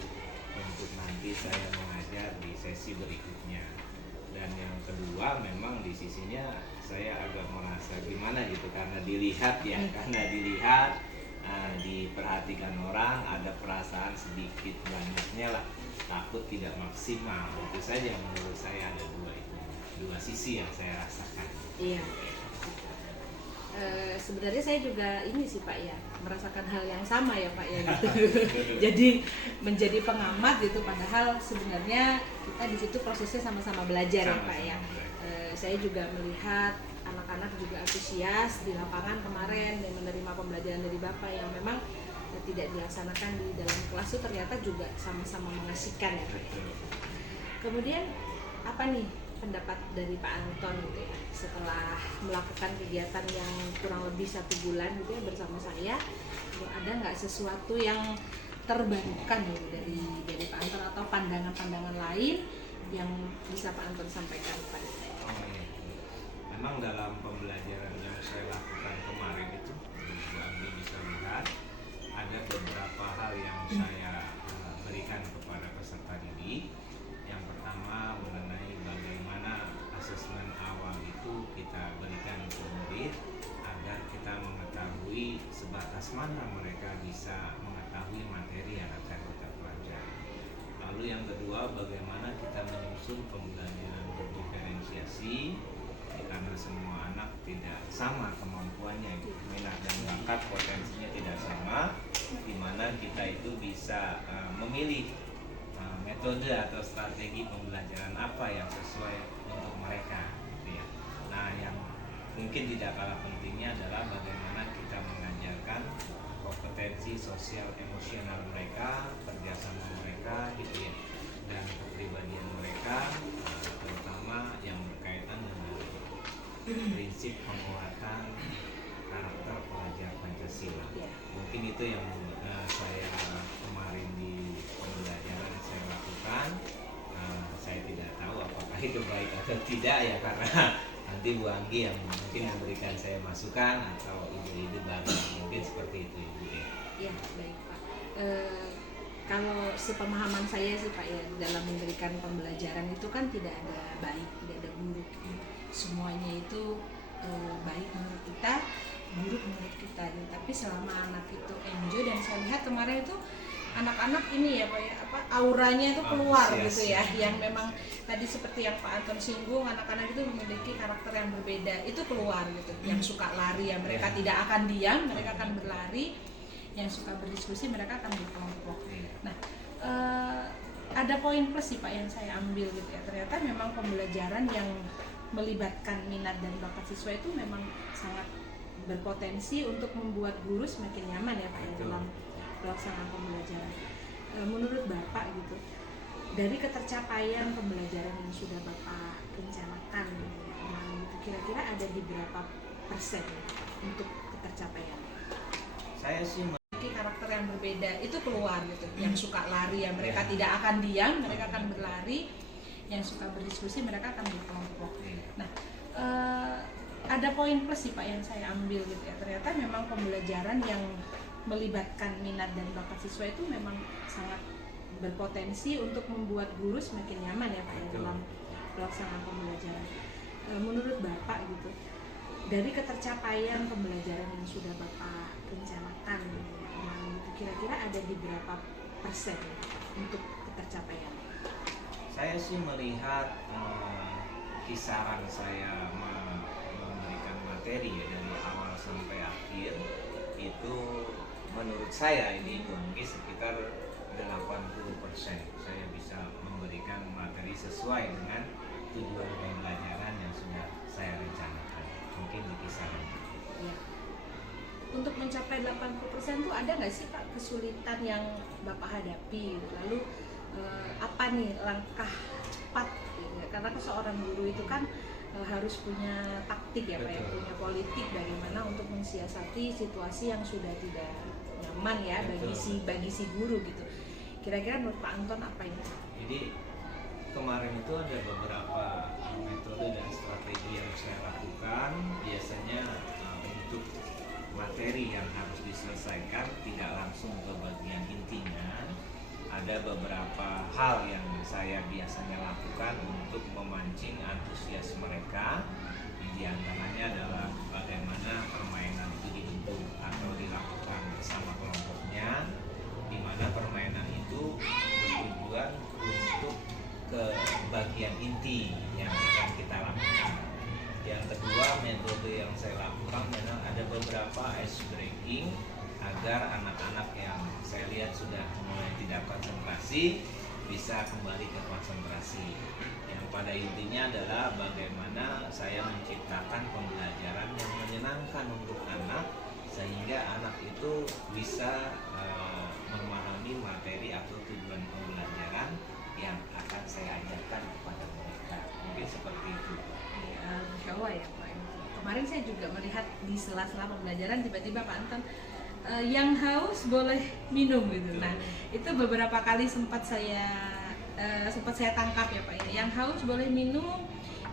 untuk nanti saya mengajar di sesi berikutnya. Dan yang kedua, memang di sisinya saya agak merasa gimana gitu, karena dilihat ya, diperhatikan orang, ada perasaan sedikit banyaknya lah takut tidak maksimal. Itu saja menurut saya, ada dua sisi yang saya rasakan. Iya. Sebenarnya saya juga ini sih Pak ya, merasakan hal yang sama ya Pak ya gitu. Jadi menjadi pengamat gitu, padahal sebenarnya kita di situ prosesnya sama-sama belajar ya Pak ya. Saya juga melihat anak-anak juga antusias di lapangan kemarin dan menerima pembelajaran dari Bapak yang memang tidak dilaksanakan di dalam kelas itu ternyata juga sama-sama mengasihkan ya Pak. Kemudian apa nih pendapat dari Pak Anton gitu ya, setelah melakukan kegiatan yang kurang lebih 1 bulan gitu ya bersama saya, ada nggak sesuatu yang terbarukan gitu dari Pak Anton atau pandangan-pandangan lain yang bisa Pak Anton sampaikan kepada saya? Memang dalam pembelajaran yang saya lakukan kemarin itu, Bu Anggi bisa lihat ada beberapa hal yang saya berikan kepada peserta didik. Yang pertama, mengenai bagaimana asesmen awal itu kita berikan ke murid agar kita mengetahui sebatas mana mereka bisa mengetahui materi yang akan kita pelajari. Lalu yang kedua, bagaimana kita menyusun pembelajaran berdiferensiasi, karena semua anak tidak sama kemampuannya, minat dan bakat potensinya tidak sama, di mana kita itu bisa memilih metode atau strategi pembelajaran apa yang sesuai untuk mereka gitu ya. Nah, yang mungkin tidak kalah pentingnya adalah bagaimana kita mengajarkan kompetensi sosial emosional mereka, kerjasama mereka gitu ya, dan kepribadian mereka, terutama yang berkaitan dengan prinsip penguatan karakter pelajar Pancasila. Mungkin itu yang saya kemarin di pembelajaran saya lakukan. Saya tidak tahu apakah itu baik atau tidak ya, karena nanti Bu Anggi yang mungkin memberikan saya masukan atau ide-ide baru, mungkin seperti itu Ibu ya. Ya baik Pak. Kalau sepemahaman saya sih Pak ya, dalam memberikan pembelajaran itu kan tidak ada baik, tidak ada buruk. Semuanya itu baik menurut kita, buruk menurut kita. Tapi selama anak itu enjoy, dan saya lihat kemarin itu anak-anak ini ya Pak ya, auranya itu keluar gitu ya, yang memang tadi seperti yang Pak Anton singgung, anak-anak itu memiliki karakter yang berbeda, itu keluar gitu. Yang suka lari ya mereka tidak akan diam, mereka akan berlari. Yang suka berdiskusi mereka akan berkelompok. Nah, ada poin plus sih Pak yang saya ambil gitu ya. Ternyata memang pembelajaran yang melibatkan minat dan bakat siswa itu memang sangat berpotensi untuk membuat guru semakin nyaman ya Pak ya, dalam pelaksanaan pembelajaran. Menurut Bapak gitu, dari ketercapaian pembelajaran yang sudah Bapak rencanakan gitu ya, kira-kira ada di berapa persen untuk ketercapaian? Saya sih karakter yang berbeda itu keluar gitu. Yang suka lari ya mereka tidak akan diam, mereka akan berlari. Yang suka berdiskusi mereka akan berkelompok. Nah, ada poin plus sih Pak yang saya ambil gitu ya. Ternyata memang pembelajaran yang melibatkan minat dan bakat siswa itu memang sangat berpotensi untuk membuat guru semakin nyaman ya Pak dalam pelaksanaan pembelajaran. Menurut Bapak gitu, dari ketercapaian pembelajaran yang sudah Bapak rencanakan, kira-kira ada di berapa persen untuk ketercapaian? Saya sih melihat kisaran saya memberikan materi ya dari awal sampai akhir itu menurut saya ini mungkin sekitar 80% saya bisa memberikan materi sesuai dengan tujuan pembelajaran yang sudah saya rencanakan, mungkin di kisaran itu. Ya. Untuk mencapai 80% itu ada nggak sih Pak kesulitan yang Bapak hadapi? Lalu apa nih langkah cepat? Karena seorang guru itu kan harus punya taktik ya Pak ya, punya politik bagaimana untuk mensiasati situasi yang sudah tidak nyaman ya bagi si guru gitu. Kira-kira menurut Pak Anton apa ini? Jadi kemarin itu ada beberapa metode dan strategi yang saya lakukan. Biasanya untuk materi yang harus diselesaikan tidak langsung ke bagian intinya, ada beberapa hal yang saya biasanya lakukan untuk memancing antusias mereka. Di antaranya adalah bagaimana permainan itu dibentuk atau dilakukan bersama kelompoknya, di mana permainan itu bertujuan untuk ke bagian inti yang akan kita lakukan. Yang kedua, metode yang saya lakukan memang ada beberapa ice breaking agar anak-anak yang saya lihat sudah mulai tidak konsentrasi bisa kembali ke konsentrasi. Yang pada intinya adalah bagaimana saya menciptakan pembelajaran yang menyenangkan untuk anak sehingga anak itu bisa memahami materi atau tujuan pembelajaran yang akan saya ajarkan kepada mereka. Mungkin seperti itu. Masya Allah ya Pak. Kemarin saya juga melihat di sela-sela pembelajaran tiba-tiba Pak Anton yang haus boleh minum gitu. Nah itu beberapa kali sempat saya tangkap ya Pak. Yang haus boleh minum,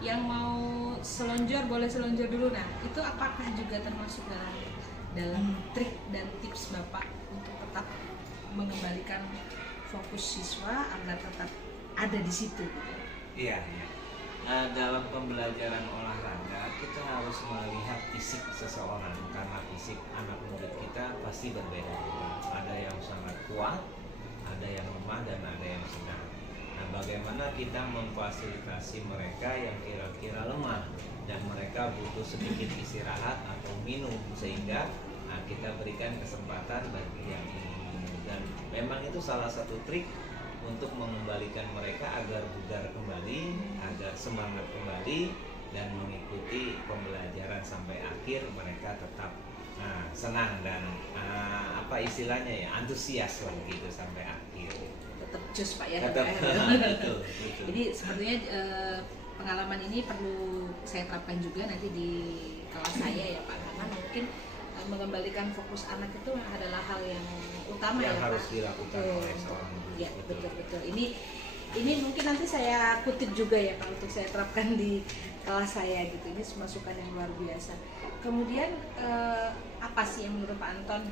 yang mau selonjor boleh selonjor dulu. Nah itu apakah juga termasuk dalam trik dan tips Bapak untuk tetap mengembalikan fokus siswa agar tetap ada di situ? Iya. Dalam pembelajaran olahraga kita harus melihat fisik seseorang karena fisik anak murid kita pasti berbeda-beda. Ada yang sangat kuat, ada yang lemah dan ada yang sedang. Nah, bagaimana kita memfasilitasi mereka yang kira-kira lemah dan mereka butuh sedikit istirahat atau minum sehingga kita berikan kesempatan bagi yang ingin minum. Dan memang itu salah satu trik untuk mengembalikan mereka agar bugar kembali, agar semangat kembali dan mengikuti pembelajaran sampai akhir. Mereka tetap senang dan apa istilahnya ya, antusias lah gitu sampai akhir. Tetap cus Pak ya. Tetap, betul. Jadi sepertinya pengalaman ini perlu saya terapkan juga nanti di kelas saya ya Pak, karena mungkin mengembalikan fokus anak itu adalah hal yang utama yang ya harus Pak. dilakukan oleh seorang guru. Ya betul. Ini mungkin nanti saya kutip juga ya Pak untuk saya terapkan di kelas saya gitu. Ini masukan yang luar biasa. Kemudian apa sih yang menurut Pak Anton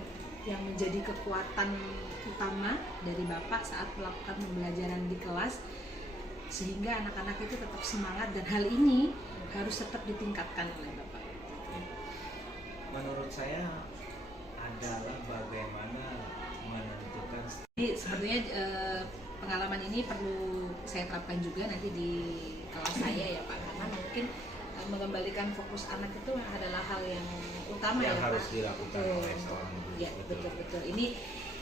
yang menjadi kekuatan utama dari Bapak saat melakukan pembelajaran di kelas sehingga anak-anak itu tetap semangat dan hal ini harus tetap ditingkatkan oleh Bapak? Menurut saya adalah bagaimana menentukan. Jadi sepertinya pengalaman ini perlu saya terapkan juga nanti di kelas saya ya Pak, karena mungkin mengembalikan fokus anak itu adalah hal yang utama yang ya harus Pak. dilakukan oleh seorang guru. Ya betul.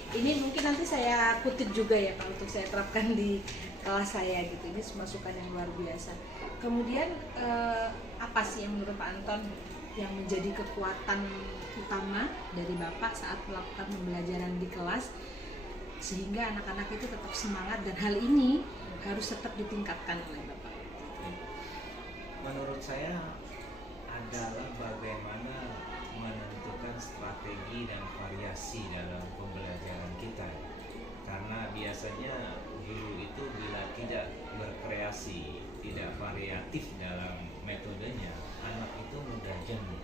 Ini mungkin nanti saya kutip juga ya Pak untuk saya terapkan di kelas saya gitu. Ini masukan yang luar biasa. Kemudian apa sih yang menurut Pak Anton yang menjadi kekuatan utama dari Bapak saat melakukan pembelajaran di kelas sehingga anak-anak itu tetap semangat dan hal ini harus tetap ditingkatkan oleh Bapak? Menurut saya adalah bagaimana menentukan strategi dan variasi dalam pembelajaran kita. Karena biasanya guru itu bila tidak berkreasi, tidak variatif dalam metodenya, anak itu mudah jenuh.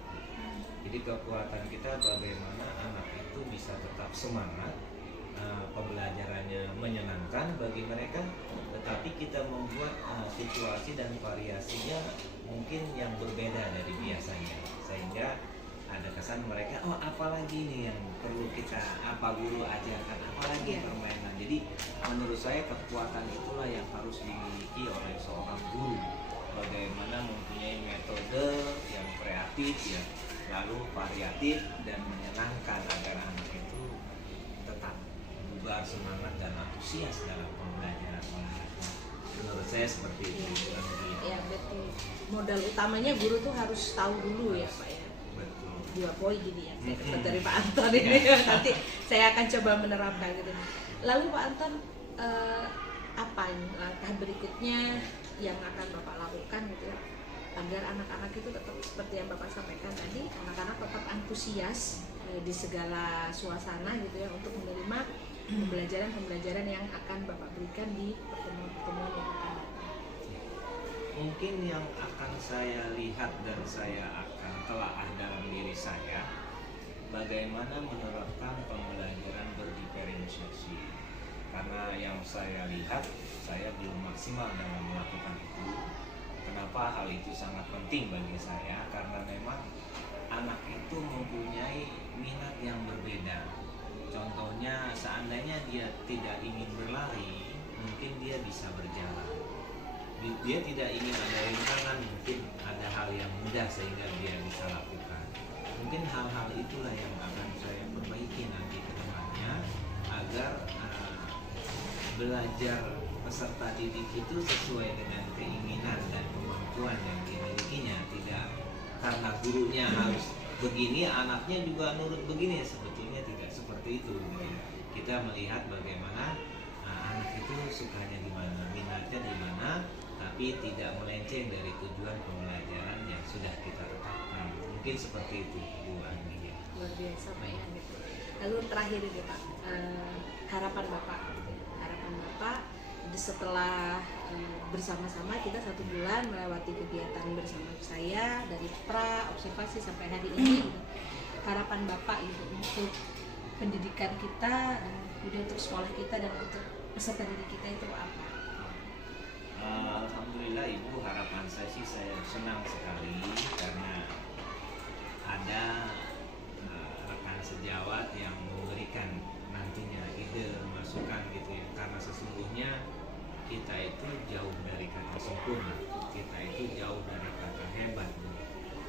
Jadi kekuatan kita bagaimana anak itu bisa tetap semangat, pembelajarannya menyenangkan bagi mereka, tetapi kita membuat situasi dan variasinya mungkin yang berbeda dari biasanya, sehingga ada kesan mereka, oh apalagi ini yang perlu kita, apa guru ajarkan, apalagi permainan. Jadi menurut saya kekuatan itulah yang harus dimiliki oleh seorang guru, bagaimana mempunyai metode yang kreatif ya, lalu variatif dan menyenangkan agar anak itu tetap bugar, semangat dan antusias dalam pembelajaran olahraga. Menurut saya seperti itu. Ya betul. Modal utamanya guru tuh harus tahu dulu ya Pak ya. Betul. 2 poin jadi ya saya dapat dari Pak Anton ini. Nanti saya akan coba menerapkan gitu. Lalu Pak Anton, apa ini langkah berikutnya yang akan Bapak lakukan gitu ya, agar anak-anak itu tetap seperti yang Bapak sampaikan tadi, anak-anak tetap antusias di segala suasana gitu ya untuk menerima pembelajaran yang akan Bapak berikan di pertemuan-pertemuan yang akan datang. Mungkin yang akan saya lihat dan saya akan telaah dalam diri saya, bagaimana menerapkan pembelajaran berdiferensiasi. Karena yang saya lihat, saya belum maksimal dalam melakukan itu. Kenapa hal itu sangat penting bagi saya? Karena memang anak itu mempunyai minat yang berbeda. Contohnya, seandainya dia tidak ingin berlari, mungkin dia bisa berjalan. Dia tidak ingin ada rintangan, mungkin ada hal yang mudah sehingga dia bisa lakukan. Mungkin hal-hal itulah yang akan saya perbaiki nanti ke depannya, agar belajar peserta didik itu sesuai dengan keinginan dan kemampuan yang dimilikinya, tidak karena gurunya harus begini, anaknya juga nurut begini. Sebetulnya tidak seperti itu gitu ya. Kita melihat bagaimana anak itu sukanya di mana, minatnya di mana, tapi tidak melenceng dari tujuan pembelajaran yang sudah kita tetapkan. Mungkin seperti itu Bu Andi. Luar biasa Pak ya gitu. Lalu terakhir ini Pak, harapan Bapak gitu ya. Harapan Bapak setelah bersama-sama kita 1 bulan melewati kegiatan bersama saya dari pra observasi sampai hari ini gitu. Harapan Bapak gitu untuk pendidikan kita dan kemudian untuk sekolah kita dan untuk peserta didik kita itu apa? Alhamdulillah Ibu, harapan saya sih saya senang sekali karena ada rekan sejawat yang memberikan nantinya ide, masukan gitu ya. Karena sesungguhnya kita itu jauh dari kata sempurna, kita itu jauh dari kata hebat.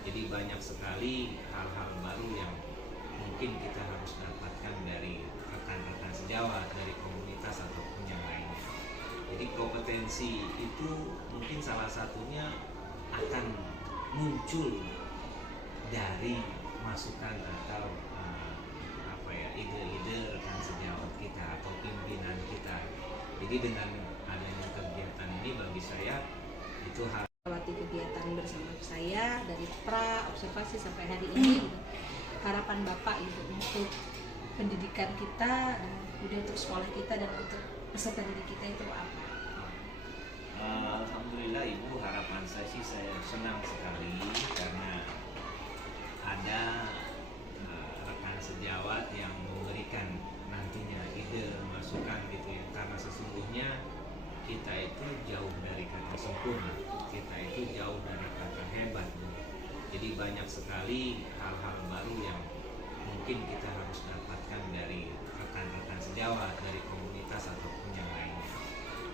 Jadi banyak sekali hal-hal baru yang mungkin kita harus dapatkan dari rekan-rekan sejawat, dari komunitas ataupun yang lainnya. Jadi kompetensi itu mungkin salah satunya akan muncul dari masukan atau ide-ide rekan sejawat kita atau pimpinan kita. Jadi dengan adanya kegiatan ini bagi saya itu melewati kegiatan bersama saya dari pra observasi sampai hari ini gitu. Harapan Bapak gitu untuk pendidikan kita dan kemudian untuk sekolah kita dan untuk peserta didik kita itu apa? Alhamdulillah Ibu, harapan saya sih saya senang sekali karena ada rekan sejawat yang memberikan nantinya ide, masukan gitu ya. Karena sesungguhnya kita itu jauh dari kata sempurna, kita itu jauh dari kata hebat. Jadi banyak sekali hal-hal baru yang mungkin kita harus dapatkan dari rekan-rekan sejawat, dari komunitas ataupun yang lainnya.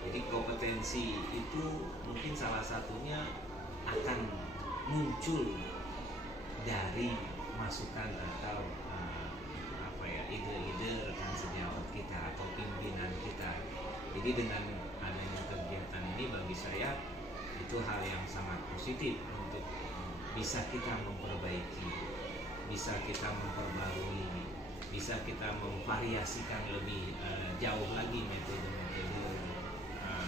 Jadi kompetensi itu mungkin salah satunya akan muncul dari masukan atau ide-ide rekan sejawat kita atau pimpinan kita. Jadi dengan adanya kegiatan ini bagi saya itu hal yang sangat positif untuk bisa kita memperbaiki, bisa kita memperbarui, bisa kita memvariasikan lebih jauh lagi metode-metode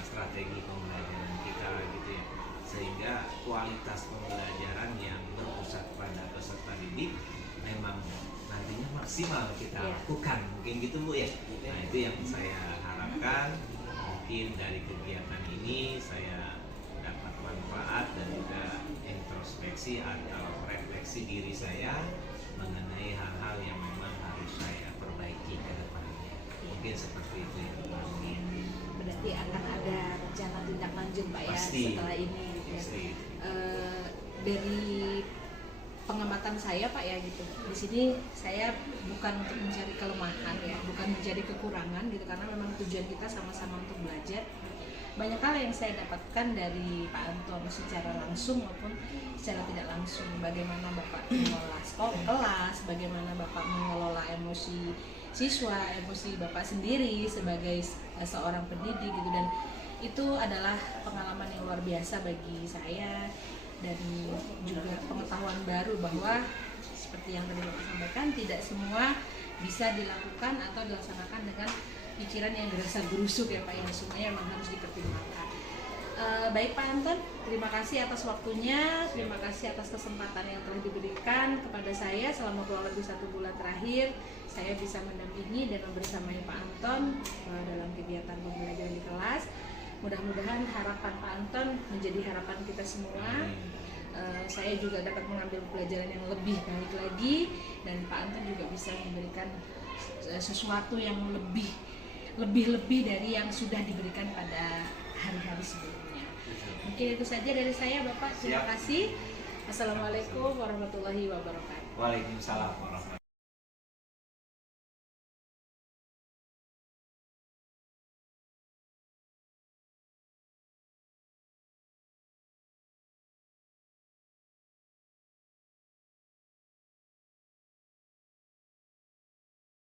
strategi pembelajaran kita gitu ya, sehingga kualitas pembelajaran yang berpusat pada peserta didik memang nantinya maksimal kita lakukan, mungkin gitu Bu ya. Nah itu yang saya harapkan, mungkin dari kegiatan ini saya dapat manfaat dan juga introspeksi atau refleksi diri saya mengenai hal-hal yang memang harus saya perbaiki ke depannya. Mungkin seperti itu ya Pak. Berarti akan ada rencana tindak lanjut Pak ya Pasti. setelah ini gitu ya. Pasti. Dari pengamatan saya Pak ya gitu, di sini saya bukan untuk mencari kelemahan ya, bukan mencari kekurangan gitu, karena memang tujuan kita sama-sama untuk belajar. Banyak hal yang saya dapatkan dari Pak Anton secara langsung maupun secara tidak langsung, bagaimana Bapak mengelola kelas, bagaimana Bapak mengelola emosi siswa, emosi Bapak sendiri sebagai seorang pendidik gitu, dan itu adalah pengalaman yang luar biasa bagi saya dan juga pengetahuan baru bahwa seperti yang tadi Bapak sampaikan, tidak semua bisa dilakukan atau dilaksanakan dengan pikiran yang gerasa gerusuk ya Pak, yang semuanya memang harus dipertimbangkan. Baik Pak Anton, terima kasih atas waktunya, terima kasih atas kesempatan yang telah diberikan kepada saya selama kurang lebih 1 bulan terakhir. Saya bisa mendampingi dan membersamai Pak Anton dalam kegiatan pembelajaran di kelas. Mudah-mudahan harapan Pak Anton menjadi harapan kita semua. Saya juga dapat mengambil pelajaran yang lebih baik lagi, dan Pak Anton juga bisa memberikan sesuatu yang lebih dari yang sudah diberikan pada hari-hari sebelumnya. Mungkin itu saja dari saya Bapak. Terima kasih. Assalamualaikum warahmatullahi wabarakatuh. Waalaikumsalam.